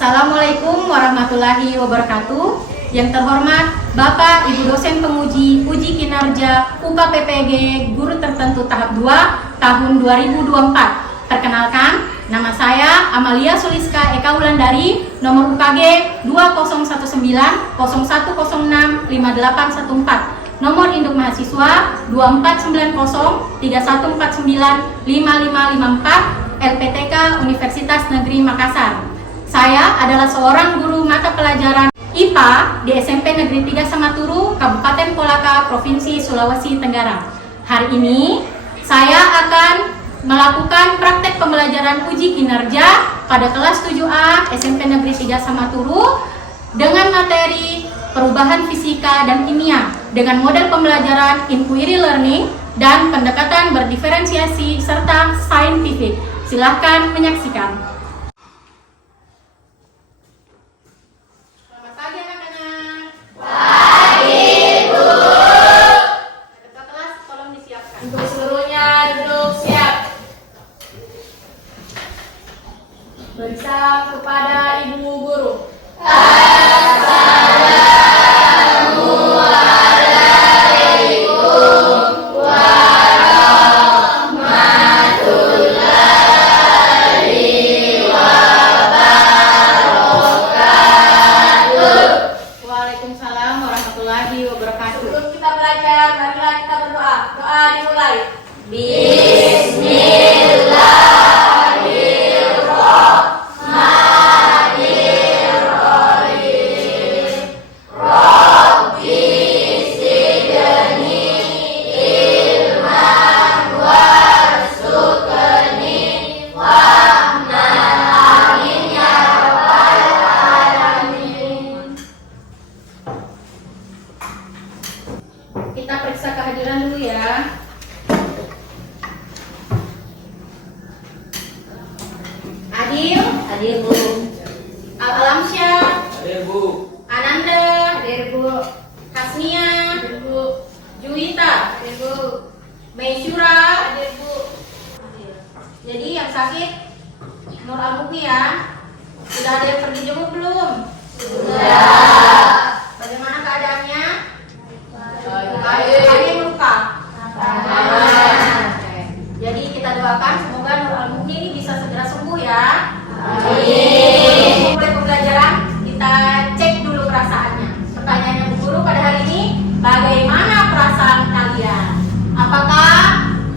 Assalamualaikum warahmatullahi wabarakatuh. Yang terhormat Bapak Ibu dosen penguji uji kinerja UKPPG Guru Tertentu tahap 2 tahun 2024. Perkenalkan, nama saya Amalia Suliska Eka Wulandari, nomor UKG 201901065814. Nomor induk mahasiswa 249031495554, LPTK Universitas Negeri Makassar. Saya adalah seorang guru mata pelajaran IPA di SMP Negeri 3 Samaturu, Kabupaten Kolaka, Provinsi Sulawesi Tenggara. Hari ini saya akan melakukan praktek pembelajaran uji kinerja pada kelas 7A SMP Negeri 3 Samaturu dengan materi perubahan fisika dan kimia dengan model pembelajaran inquiry learning dan pendekatan berdiferensiasi serta saintifik. Silahkan menyaksikan. Berisa kepada Ibu Guru. Assalamualaikum warahmatullahi wabarakatuh. Waalaikumsalam warahmatullahi wabarakatuh. Sebelum kita belajar, marilah kita berdoa. Doa dimulai. Kita periksa kehadiran dulu ya. Adil, Hadir Bu. Al-Alamsyah, Hadir Bu. Ananda, hadir Bu. Hasnia, hadir Bu. Juwita, hadir Bu. Meisyura, hadir Bu. Jadi yang sakit Nur Al-Muki ya. Sudah ada yang pergi jenguk belum? Sudah. Bagaimana keadaannya? Baik. Ada yang luka? Aman. Oke. Jadi kita doakan semoga Nur Al-Muki ini bisa segera sembuh ya. Amin. Mulai pembelajaran kita cek dulu perasaannya. Pertanyaannya Bu Guru pada hari ini, bagaimana perasaan kalian? Apakah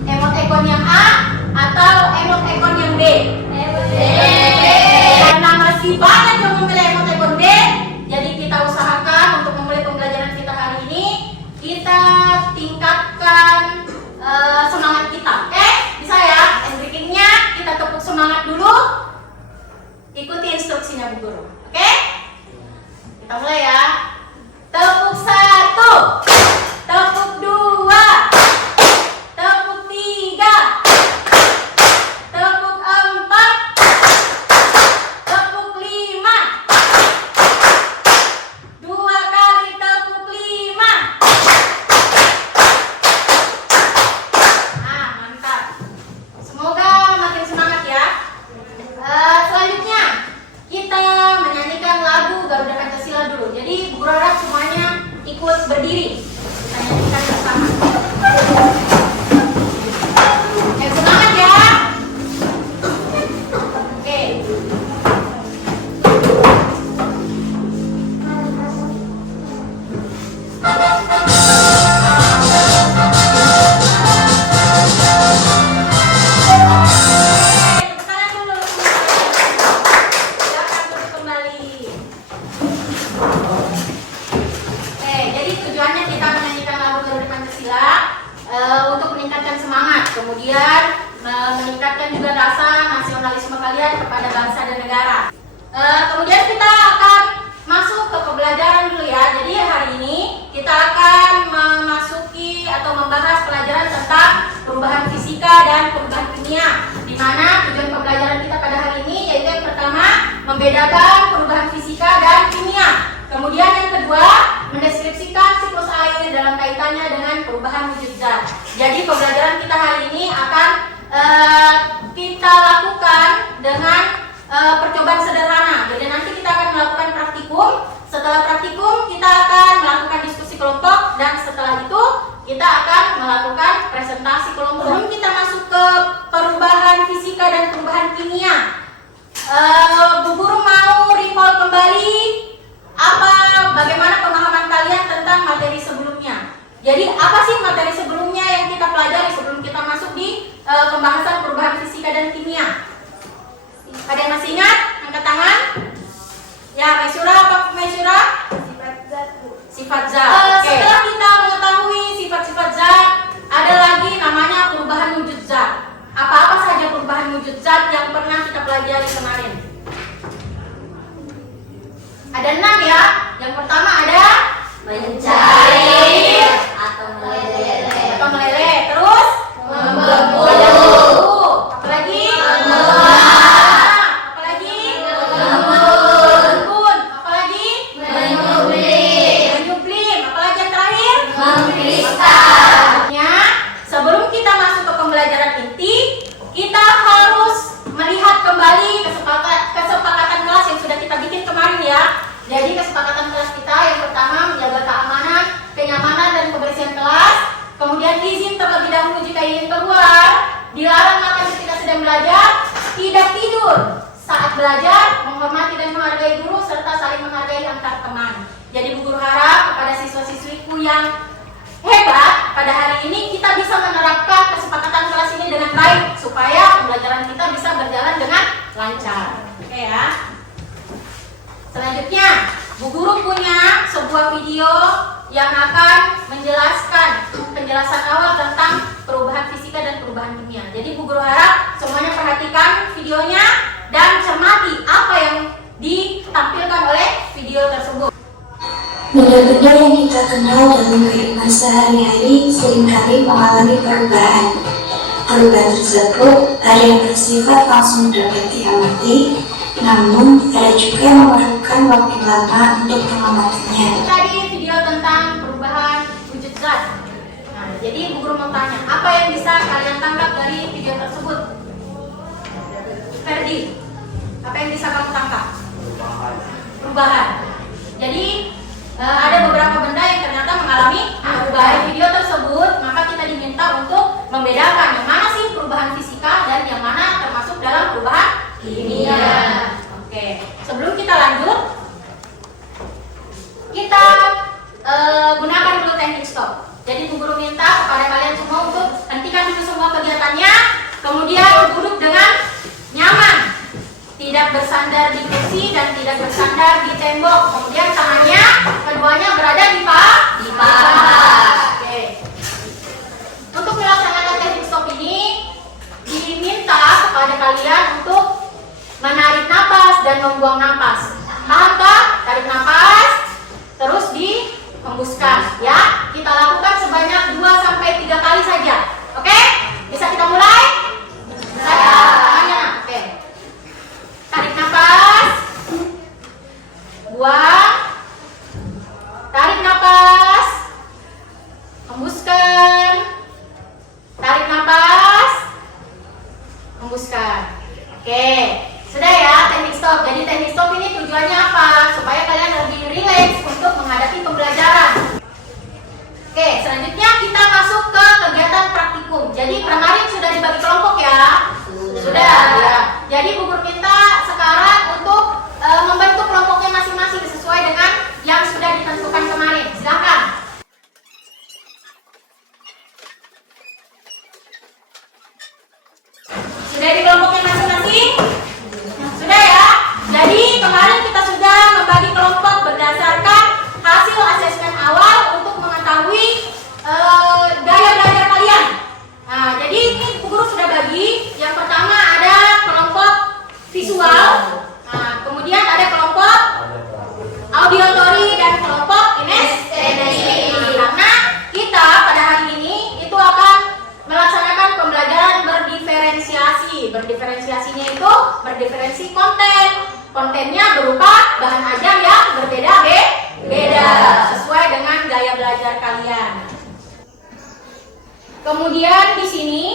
emotikon yang A atau emotikon yang B? Karena masih banyak yang memilih emotikon B, jadi kita usahakan untuk memulai pembelajaran kita hari ini kita tingkatkan semangat kita. Oke? Bisa ya? Yang berikutnya kita tepuk semangat dulu. Ikuti instruksinya Bu Guru. Oke? Kita mulai ya. Tepuk 1, tepuk 2, tepuk 3, tepuk 4, tepuk 5, 2 kali tepuk 5. Nah, mantap. Semoga makin semangat ya. Selanjutnya kita menyanyikan lagu Garuda Pancasila dulu. Jadi Bu Guru harap semuanya ikut berdiri. Kita nyanyikan bersama. Semangat ya. Oke. Tepuk tangan dulu. Silakan duduk kembali. Oke, jadi tujuannya kita menyanyikan lagu Garuda Pancasila untuk meningkatkan semangat, kemudian meningkatkan juga rasa nasionalisme kalian kepada bangsa dan negara. Kemudian kita akan masuk ke pembelajaran dulu ya. Jadi hari ini kita akan memasuki atau membahas pelajaran tentang perubahan fisika dan perubahan kimia, di mana tujuan pembelajaran kita pada hari ini yaitu yang pertama membedakan perubahan fisika dan kimia. Kemudian yang kedua, mendeskripsikan siklus air dalam kaitannya dengan perubahan wujud zat. Jadi pembelajaran kita hari ini akan kita lakukan dengan percobaan sederhana. Jadi nanti Setelah praktikum kita akan melakukan diskusi kelompok dan setelah itu kita akan melakukan presentasi kelompok. Sebelum kita masuk ke perubahan fisika dan perubahan kimia, Bu Guru mau recall kembali bagaimana pemahaman kalian tentang materi sebelumnya. Jadi apa sih materi sebelumnya yang kita pelajari sebelum kita masuk di pembahasan perubahan fisika dan kimia? Ada yang masih ingat? Angkat tangan. Ya, Mesyura apa Mesyura? Sifat zat, Bu. Sifat zat. Setelah kita mengetahui sifat-sifat zat, ada lagi namanya perubahan wujud zat. Apa-apa saja perubahan wujud zat yang pernah kita pelajari kemarin? Ada 6 ya. Yang pertama ada Mencair atau meleleh. Terus membeku, apalagi apalagi mengembun, apalagi menyublim, apalagi yang terakhir mengkristal. Sebelum kita masuk ke pembelajaran inti, kita harus melihat kembali kesepakatan kelas yang sudah kita bikin kemarin ya. Jadi kesepakatan kelas kita yang pertama menjaga keamanan, kenyamanan dan kebersihan kelas. Kemudian izin terlebih dahulu jika ingin keluar, dilarang makan ketika sedang belajar, tidak tidur saat belajar, menghormati dan menghargai guru serta saling menghargai antar teman. Jadi Bu Guru harap kepada siswa-siswiku yang hebat pada hari ini kita bisa menerapkan kesepakatan kelas ini dengan baik supaya pembelajaran kita bisa berjalan dengan lancar. Oke ya. Selanjutnya, Bu Guru punya sebuah video yang akan menjelaskan penjelasan awal tentang perubahan fisika dan perubahan kimia. Jadi Bu Guru harap semuanya perhatikan videonya dan cermati apa yang ditampilkan oleh video tersebut. Benda-benda yang kita kenal dalam kehidupan sehari-hari seringkali mengalami perubahan. Perubahan tersebut ada yang bersifat langsung dapat diamati, namun ada juga yang memerlukan waktu lama untuk mengamatinya. Tadi video tentang perubahan wujud zat. Nah, jadi Bu Guru mau tanya, apa yang bisa kalian tangkap dari video tersebut? Ferdi, apa yang bisa kamu tangkap? Perubahan. Jadi ada beberapa benda yang ternyata mengalami perubahan. Video tersebut, maka kita diminta untuk membedakan yang mana sih perubahan fisika dan yang mana termasuk dalam perubahan kimia. Oke, sebelum kita lanjut, kita gunakan dulu teknik stop. Jadi Bu Guru minta kepada kalian semua untuk hentikan dulu semua kegiatannya, kemudian duduk dengan nyaman, tidak bersandar di kursi dan tidak bersandar di tembok. Kemudian tangannya keduanya berada di paha. Oke. Untuk melaksanakan teknik stop ini diminta kepada kalian untuk menarik napas dan membuang napas. Pahamkah? Tarik napas, terus dihembuskan. Ya, kita lakukan sebanyak 2-3 kali saja. Oke? Bisa kita mulai? Bisa ya? Tangannya. Oke. Tarik napas, buang, tarik napas, hembuskan, tarik napas, hembuskan. Oke, sudah ya teknik stop. Jadi teknik stop ini tujuannya apa? Supaya kalian lebih rileks untuk menghadapi pembelajaran. Oke, selanjutnya kita masuk ke kegiatan praktikum. Jadi kemarin sudah dibagi kelompok ya? Sudah ya. Jadi Bu Guru minta sekarang untuk membentuk kelompoknya masing-masing sesuai dengan yang sudah ditentukan kemarin. Silakan. Sudah di kelompoknya masing-masing? Sudah ya? Jadi kemarin kita sudah membagi kelompok berdasarkan hasil asesmen awal untuk mengetahui gaya belajar kalian. Nah, jadi ini Bu Guru sudah bagi. Yang pertama ada kelompok visual, nah, kemudian ada kelompok auditory dan kelompok kinestetik. Karena kita pada hari ini itu akan melaksanakan pembelajaran berdiferensiasi. Berdiferensiasinya itu berdiferensi konten. Kontennya berupa bahan ajar yang berbeda-beda sesuai dengan gaya belajar kalian. Kemudian di sini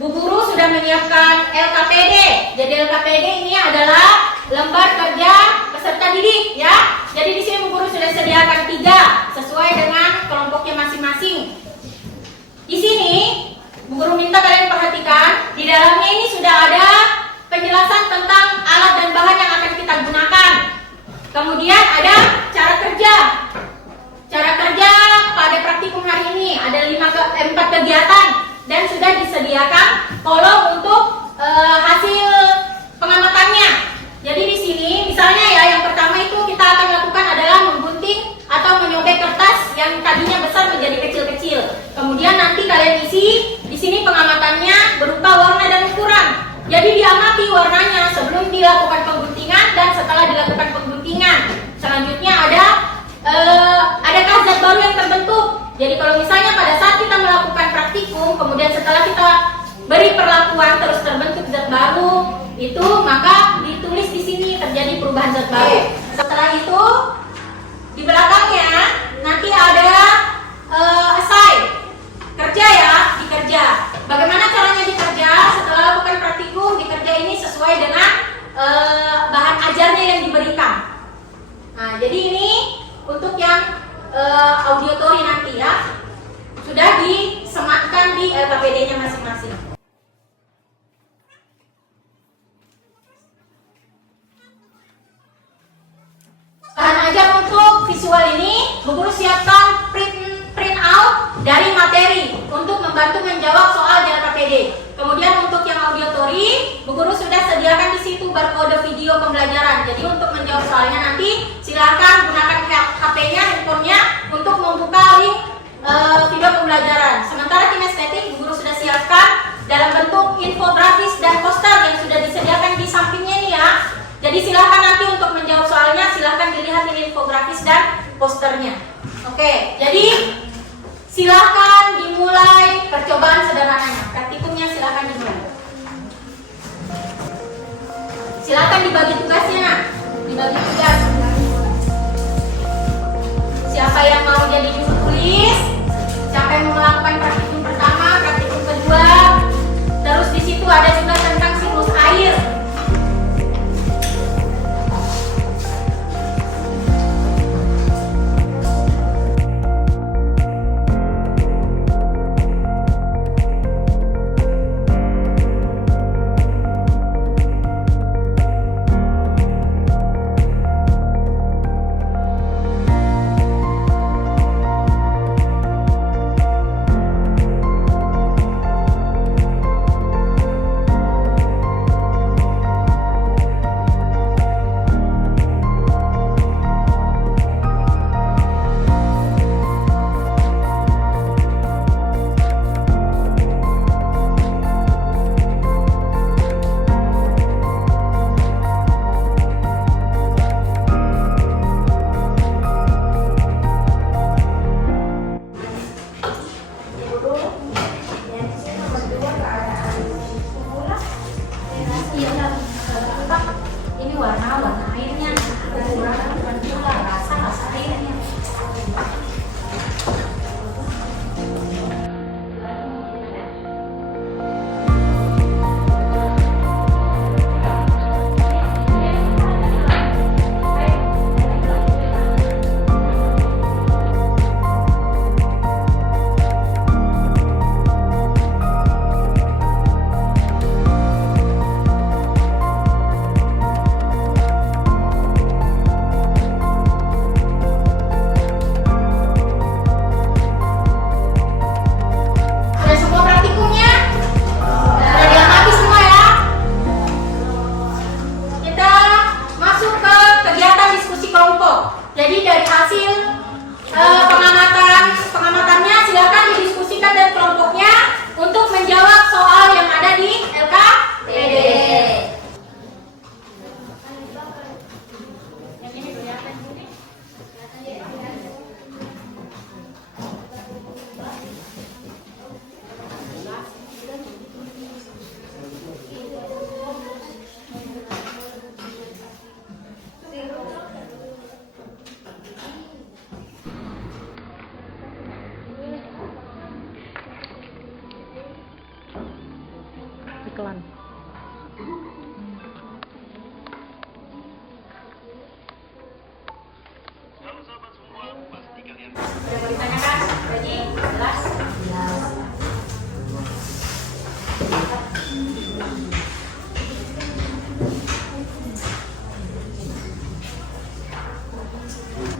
Bu Guru sudah menyiapkan LKPD. Jadi LKPD ini adalah lembar kerja peserta didik ya. Jadi di sini Bu Guru 3 sesuai dengan kelompoknya masing-masing. Di sini Bu Guru minta kalian perhatikan, di dalamnya ini sudah ada penjelasan tentang alat dan bahan yang akan kita gunakan. Kemudian ada cara kerja. Cara kerja pada praktikum hari ini ada 4 kegiatan dan sudah disediakan kolom untuk hasil pengamatannya. Jadi di sini misalnya ya, yang pertama itu kita akan lakukan adalah menggunting atau menyobek kertas yang tadinya besar menjadi kecil-kecil. Kemudian nanti kalian isi di sini pengamatannya berupa warna dan ukuran. Jadi diamati warnanya sebelum dilakukan pengguntingan dan setelah dilakukan pengguntingan. Selanjutnya adakah zat baru yang terbentuk. Jadi kalau misalnya pada saat kita melakukan praktikum, kemudian setelah kita beri perlakuan terus terbentuk zat baru, itu maka ditulis di sini terjadi perubahan zat baru. Setelah itu di belakangnya nanti ada assign kerja ya, dikerja. Bagaimana caranya dikerja? Setelah lakukan praktikum, dikerja ini sesuai dengan bahan ajarnya yang diberikan. Nah, jadi ini untuk yang audiotori nanti ya, sudah disematkan di LKPD-nya masing-masing. Bahan ajar untuk visual ini, Bu Guru siapkan print out dari materi untuk membantu menjawab soal di LKPD. Kemudian untuk yang audiotori, Bu Guru sudah sediakan di situ barcode video pembelajaran. Jadi untuk menjawab soalnya nanti silakan gunakan HP-nya, handphonenya untuk membuka link video pembelajaran. Sementara kinestetik, Bu Guru sudah siapkan dalam bentuk infografis dan poster yang sudah disediakan di sampingnya nih ya. Jadi silakan nanti untuk menjawab soalnya silakan dilihat ini infografis dan posternya. Oke, jadi silakan dimulai percobaan sederhananya. Praktikumnya silakan dimulai. Silakan dibagi tugasnya, dibagi tugas. Siapa yang mau jadi juru tulis? Siapa yang mau melakukan praktikum pertama, praktikum kedua? Terus di situ ada juga tentang siklus air.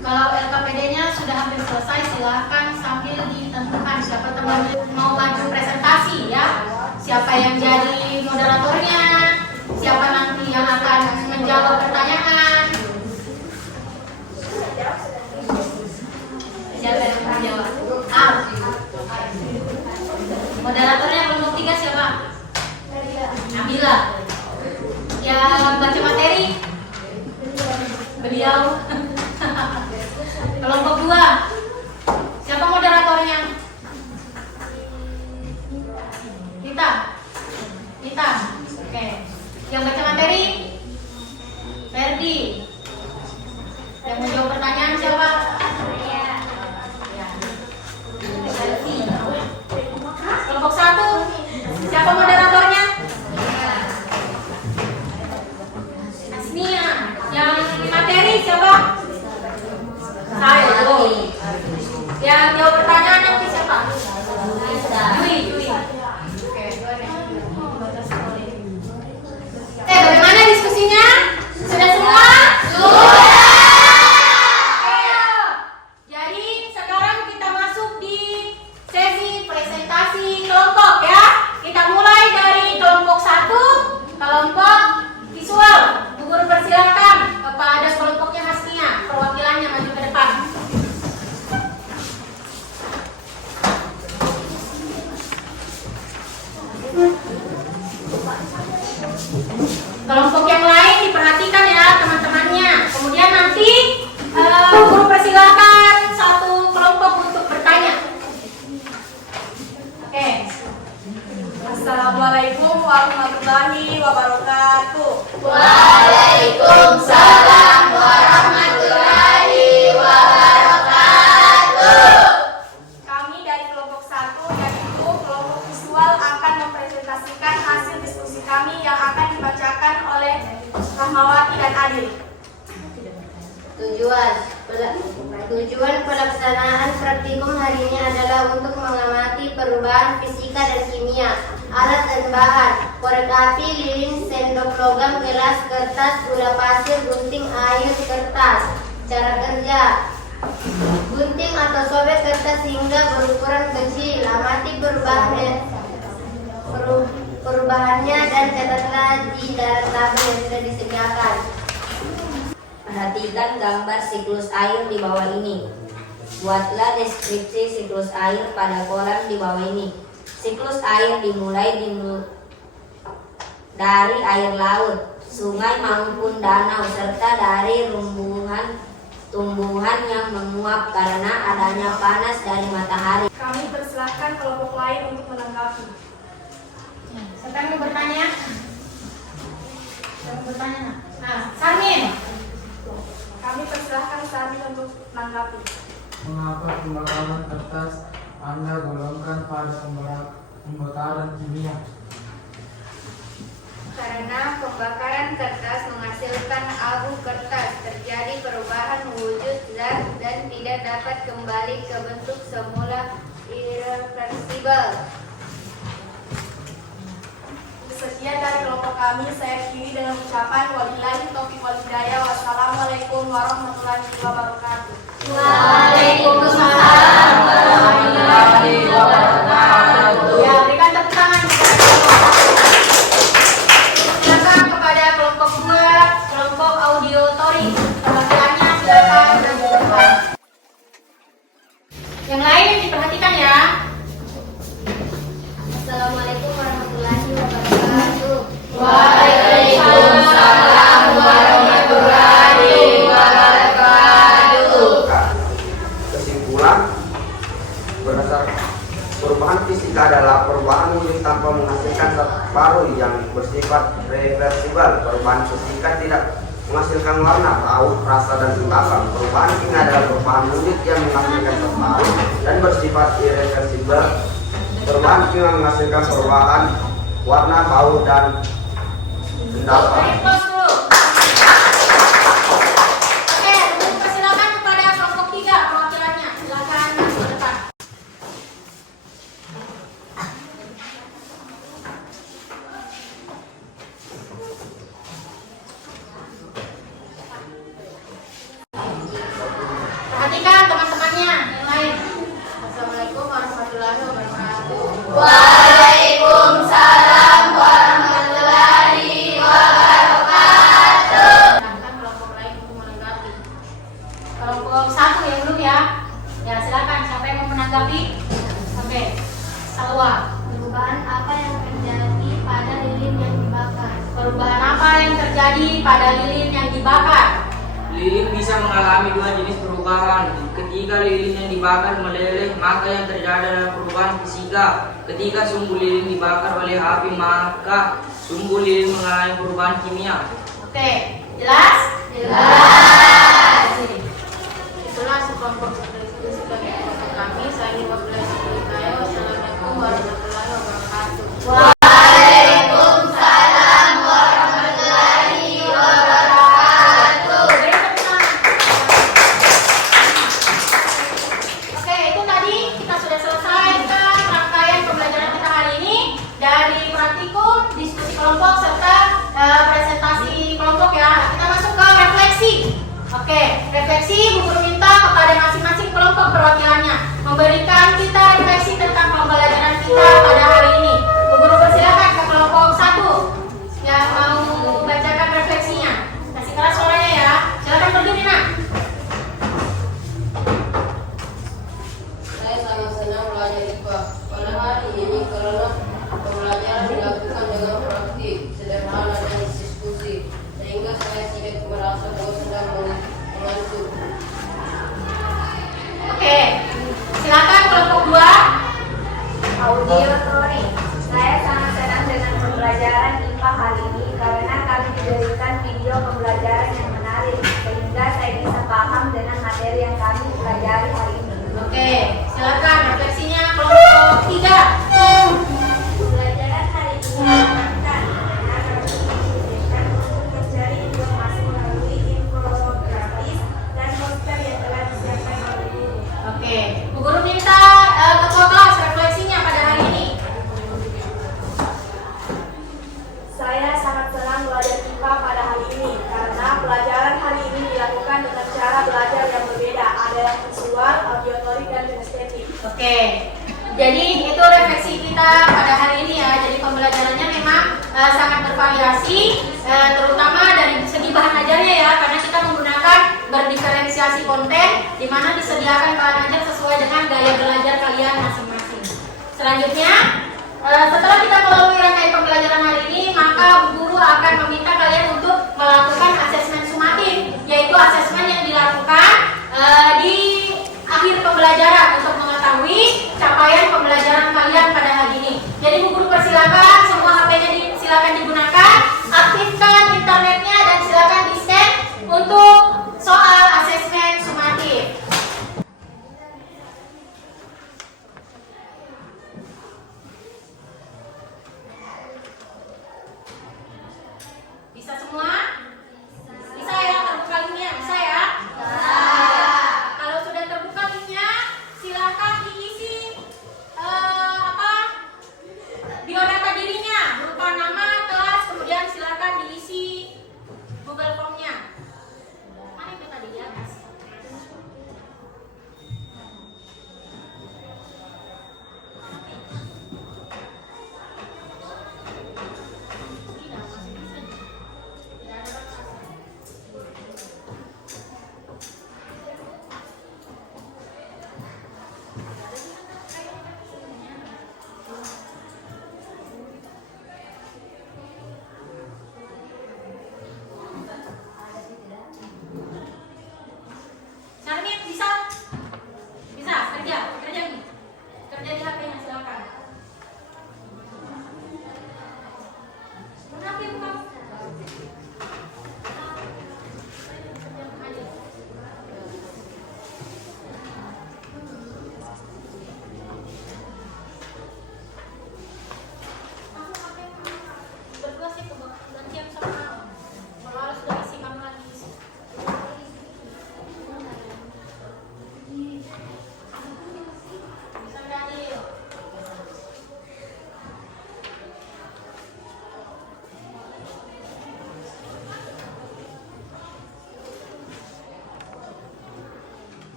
Kalau LKPD-nya sudah hampir selesai, silahkan sambil ditentukan siapa teman mau maju presentasi ya. Siapa yang jadi moderatornya, siapa nanti yang akan menjawab pertanyaan. Siapa yang menjawab? Moderatornya kelompok 3 siapa? Nabila. Yang baca materi? Beliau. Kelompok 2. Siapa moderatornya? Rita. Oke. Yang baca materi? Ferdi. Yang menjawab pertanyaan siapa? Ya. Selvi. Kelompok 1. Siapa moderatornya? Asnia. Yang materi siapa? Saya. Yang jawab pertanyaan nanti siapa? Jui. Oke, bagaimana diskusinya? Sudah semua? Jadi sekarang kita masuk di sesi presentasi kelompok ya. Kita mulai dari kelompok 1, kelompok visual. Bu Guru persilakan kepada kelompoknya Hasnia, perwakilannya maju ke depan. Kelompok yang lain diperhatikan ya teman-temannya. Kemudian nanti guru persilakan satu kelompok untuk bertanya. Oke. Assalamualaikum warahmatullahi wabarakatuh. Waalaikumsalam warahmatullahi wabarakatuh. Kami dari kelompok 1 yaitu kelompok visual akan mempresentasikan hasil diskusi kami yang akan dibacakan oleh Rahmawati dan Adil. Tujuan pelaksanaan praktikum hari ini adalah untuk mengamati perubahan fisika dan kimia, alat dan bahan, korek api, lilin, sendok logam, gelas, kertas, gula pasir, gunting, air, kertas. Cara kerja: gunting atau sobek kertas hingga berukuran kecil. Amati perubahannya dan catatlah di dalam tabel yang sudah disediakan. Perhatikan gambar siklus air di bawah ini. Buatlah deskripsi siklus air pada kolam di bawah ini. Siklus air dimulai dari air laut, sungai maupun danau, serta dari tumbuhan yang menguap karena adanya panas dari matahari. Kami persilahkan kelompok lain untuk menanggapi. Siapa yang mau bertanya? Nah, Sarmin. Kami persilahkan Sarmin untuk menanggapi. Mengapa pembakaran kertas Anda golongkan pada pembakaran kimia? Karena pembakaran kertas menghasilkan abu kertas, terjadi perubahan wujud zat dan tidak dapat kembali ke bentuk semula, irreversibel. Sekian dari kelompok kami, saya akhiri dengan ucapan wabillahi taufiq wal hidayah. Wassalamualaikum warahmatullahi wabarakatuh. Waalaikumsalam warahmatullahi wabarakatuh. Ya, berikan tepuk tangan. Silakan kepada kelompok 2, kelompok audiotori. Perwakilannya silakan maju ke depan. Yang lain diperhatikan ya. Assalamualaikum warahmatullahi wabarakatuh. Waalaikumsalam warahmatullahi wabarakatuh. Kesimpulan, berdasarkan perubahan fisika adalah perubahan wujud tanpa menghasilkan zat baru yang bersifat reversibel. Perubahan fisika tidak menghasilkan warna, bau, rasa, dan tingkatan. Perubahan kimia adalah perubahan wujud yang menghasilkan zat baru dan bersifat irreversibel. Perubahan kimia menghasilkan perubahan warna, bau, dan tingkatan. Oke, persilakan kepada kelompok 3 perwakilannya. Silakan maju ke depan. Perhatikan teman-temannya yang lain. Assalamualaikum warahmatullahi wabarakatuh. Waalaikumsalam warahmatullahi wabarakatuh. Silakan kelompok lain untuk menanggapi. Kelompok 1 yang belum ya. Ya silakan, siapa yang mau menanggapi? Oke. Salwa. Perubahan apa yang terjadi pada lilin yang dibakar? Perubahan apa yang terjadi pada lilin yang dibakar? Lilin bisa mengalami dua jenis perubahan. Ketika lilin yang dibakar meleleh, maka yang terjadi adalah perubahan fisika. Ketika sumbu lilin dibakar oleh api, maka sumbu lilin mengalami perubahan kimia. Oke, jelas? Jelas. Itulah sekelompok diskusi bagi kelompok kami. Saya diwakili Tayo. Assalamualaikum warahmatullahi wabarakatuh. Waalaikumsalam warahmatullahi wabarakatuh. Oke, itu tadi kita sudah selesaikan rangkaian pembelajaran kita hari ini dari praktikum, diskusi kelompok serta presentasi kelompok ya. Kita masuk ke refleksi. Oke, refleksi Bu Guru minta kepada masing-masing kelompok perwakilannya memberikan kita refleksi tentang pembelajaran kita pada hari ini. Bu Guru persilakan ke kelompok 1 yang mau membacakan refleksinya. Kasih keras suaranya ya. Silakan berdiri nak. Saya sangat senang belajar IPA pada hari ini karena pembelajaran dilakukan dengan praktik, sederhana dan diskusi, sehingga saya tidak merasa bahwa sedang mengantuk. Oke, silakan kelompok 2. Audiotori. Saya sangat senang dengan pembelajaran IPA hari ini karena kami diberikan video pembelajaran yang menarik sehingga saya bisa paham dengan materi yang kami pelajari hari ini. Oke, silakan refleksinya kelompok 3. Pembelajaran hari ini menyenangkan karena kami diberikan untuk mencari informasi melalui infografis dan poster yang telah disiapkan oleh guru. Oke, Bu Guru minta ketua kelas refleksinya pada hari ini. Saya sangat senang belajar IPA pada hari ini karena pelajaran hari ini dilakukan dengan cara belajar yang berbeda, ada yang visual, auditorik, dan kinestetik. Oke, jadi itu refleksi kita pada hari ini ya. Jadi pembelajarannya memang sangat bervariasi, terutama dari segi bahan ajarnya ya, karena kita menggunakan berdiferensiasi konten, di mana disediakan bahan ajar sesuai dengan gaya belajar kalian masing-masing. Selanjutnya, setelah kita melalui rangkaian pembelajaran hari ini, maka Bu Guru akan meminta kalian untuk melakukan asesmen sumatif, yaitu asesmen yang dilakukan di akhir pembelajaran untuk mengetahui capaian pembelajaran kalian pada hari ini. Jadi Bu Guru persilakan semua HP-nya silakan digunakan, aktifkan internetnya dan silakan di-scan untuk soal asesmen sumatif. Bisa semua? Bisa ya, terbuka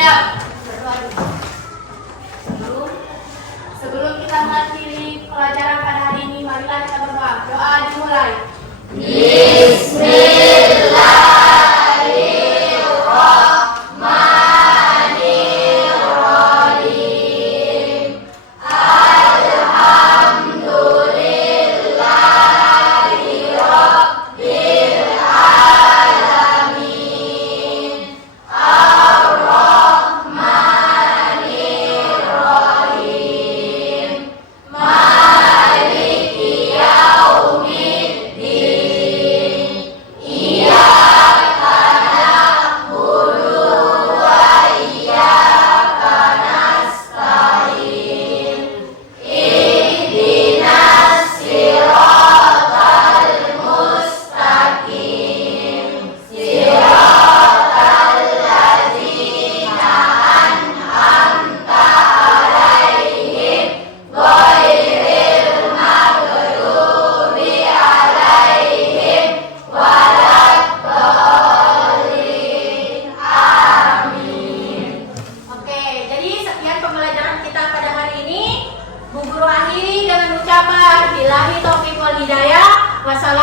Siap. Berdoa dulu. Sebelum kita mengakhiri pelajaran pada hari ini, marilah kita berdoa. Doa dimulai. Wassalamualaikum